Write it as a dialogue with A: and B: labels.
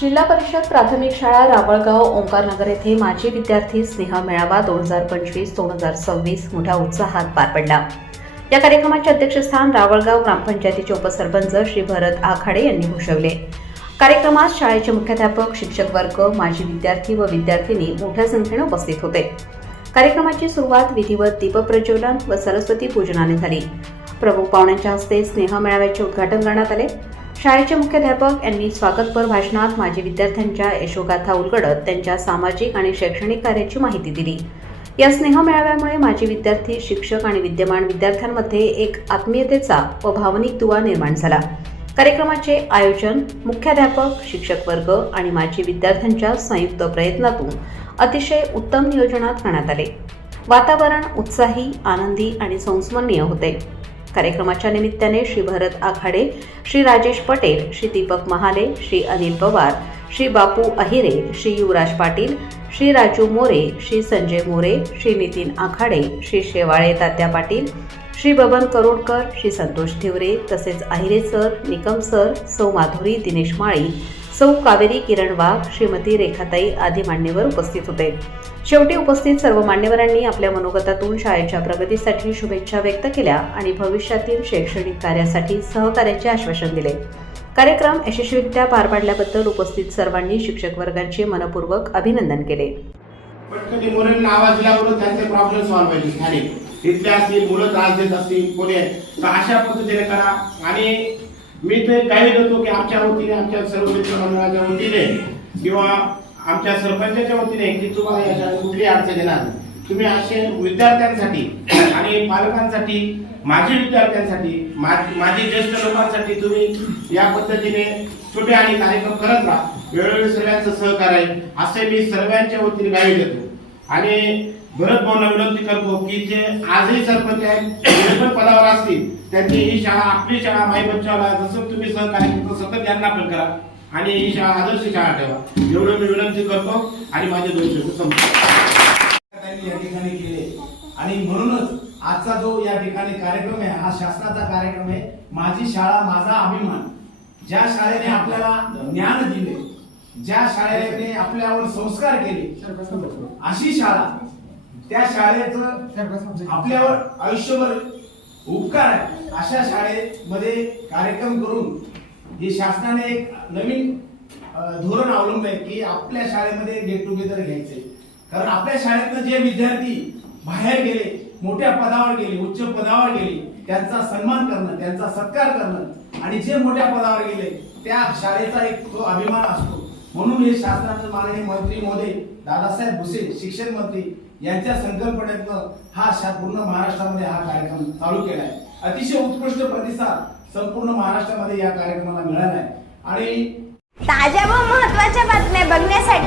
A: जिल्हा परिषद प्राथमिक शाळा रावळगाव ओंकारनगर येथे माजी विद्यार्थी स्नेह मेळावा दोन हजार पंचवीस दोन हजार सव्वीस मोठ्या उत्साहात पार पडला. या कार्यक्रमाचे अध्यक्षस्थान रावळगाव ग्रामपंचायतीचे उपसरपंच श्री भरत आखाडे यांनी भूषवले. कार्यक्रमात शाळेचे मुख्याध्यापक शिक्षक वर्ग माजी विद्यार्थी व विद्यार्थिनी मोठ्या संख्येने उपस्थित होते. कार्यक्रमाची सुरुवात विधिवत दीपप्रज्वलन व सरस्वती पूजनाने झाली. प्रमुख पाहुण्यांच्या हस्ते स्नेह मेळाव्याचे उद्घाटन करण्यात आले. शाळेचे मुख्याध्यापक यांनी स्वागतपर भाषणात माजी विद्यार्थ्यांच्या यशोगाथा उलगडत त्यांच्या सामाजिक आणि शैक्षणिक कार्याची माहिती दिली. या स्नेह मेळाव्यामुळे माजी विद्यार्थी शिक्षक आणि विद्यमान विद्यार्थ्यांमध्ये एक आत्मीयतेचा व भावनिक दुवा निर्माण झाला. कार्यक्रमाचे आयोजन मुख्याध्यापक शिक्षक वर्ग आणि माजी विद्यार्थ्यांच्या संयुक्त प्रयत्नातून अतिशय उत्तम नियोजनात करण्यात आले. वातावरण उत्साही आनंदी आणि संस्मरणीय होते. कार्यक्रमाच्या निमित्ताने श्री भरत आखाडे श्री राजेश पटेल श्री दीपक महाले श्री अनिल पवार श्री बापू अहिरे श्री युवराज पाटील श्री राजू मोरे श्री संजय मोरे श्री नितीन आखाडे श्री शेवाळे तात्या पाटील श्री बबन करोडकर श्री संतोष ठिवरे तसेच अहिरे सर निकम सर सौ माधुरी दिनेश माळी सौ कावेरी किरण वाघ श्रीमती रेखाताई आदी मान्यवर उपस्थित होते. शेवटी उपस्थित सर्व मान्यवरांनी आपल्या मनोगतातून शाळेच्या प्रगतीसाठी शुभेच्छा व्यक्त केल्या आणि भविष्यातील शैक्षणिक कार्यासाठी सहकार्याचे आश्वासन दिले. कार्यक्रम यशस्वीरित्या पार पाडल्याबद्दल उपस्थित सर्वांनी शिक्षक वर्गांचे मनपूर्वक अभिनंदन केले.
B: मुलांना आवाज त्यांचे प्रॉब्लेम सॉल्व्ह व्हायचे. असतील मुलं त्रास देत असतील कोणी तर अशा पद्धतीने करा आणि मी ते काही देतो की आमच्या वतीने आमच्या सर्व मित्र मंडळाच्या वतीने किंवा आमच्या सरपंचाच्या वतीने की तुम्हाला याच्या कुठली अडचण येणार नाही. तुम्ही असे विद्यार्थ्यांसाठी आणि पालकांसाठी माझी विद्यार्थ्यांसाठी मा- ज्येष्ठ लोकांसाठी तुम्ही या पद्धतीने छोटे आणि कार्यक्रम करत राहा. वेळोवेळी सगळ्यांचं सहकार्य आहे. असे मी सर्वांच्या वतीने गावी देतो. आणि भरत भाऊला विनंती करतो की जे आजही सरपंच आहेत जे पण पदावर असतील त्यांनी ही शाळा आपली शाळा माई बच्चाला जसं तुम्ही सहकार्य करतो सतत यांना पण करा. आणि ही शाळा आदर्श शाळा ठेवा. एवढं मी विनंती करतो आणि माझे दोन शब्द
C: त्यांनी या ठिकाणी केले. आणि म्हणूनच आजचा जो या ठिकाणी कार्यक्रम आहे हा शासनाचा कार्यक्रम आहे. माझी शाळा माझा अभिमान. ज्या शाळेने आपल्याला ज्ञान दिले ज्या शाळेने आपल्यावर संस्कार केले अशी शाळा त्या शाळेचं आपल्यावर आयुष्यभर उपकार आहे. अशा शाळेमध्ये कार्यक्रम करून हे शासनाने एक नवीन धोरण अवलंब आहे की आपल्या शाळेमध्ये गेट टुगेदर घ्यायचे. कारण आपल्या शाळेतनं जे विद्यार्थी बाहेर गेले मोठ्या पदावर गेले उच्च पदावर गेले त्यांचा सन्मान करणं त्यांचा सत्कार करणं आणि जे मोठ्या पदावर गेले त्या शाळेचा एक तो अभिमान असतो. म्हणून हे शासनाचे माननीय मंत्री मोदी दादासाहेब भुसे शिक्षण मंत्री यांच्या संकल्पनेतनं हा शा पूर्ण महाराष्ट्रामध्ये हा कार्यक्रम चालू केला आहे अतिशय उत्कृष्ट प्रतिसाद संपूर्ण महाराष्ट्रामध्ये या कार्यक्रमाला मिळाला आहे आणि
D: ताज्या व महत्त्वाच्या बातम्या बघण्यासाठी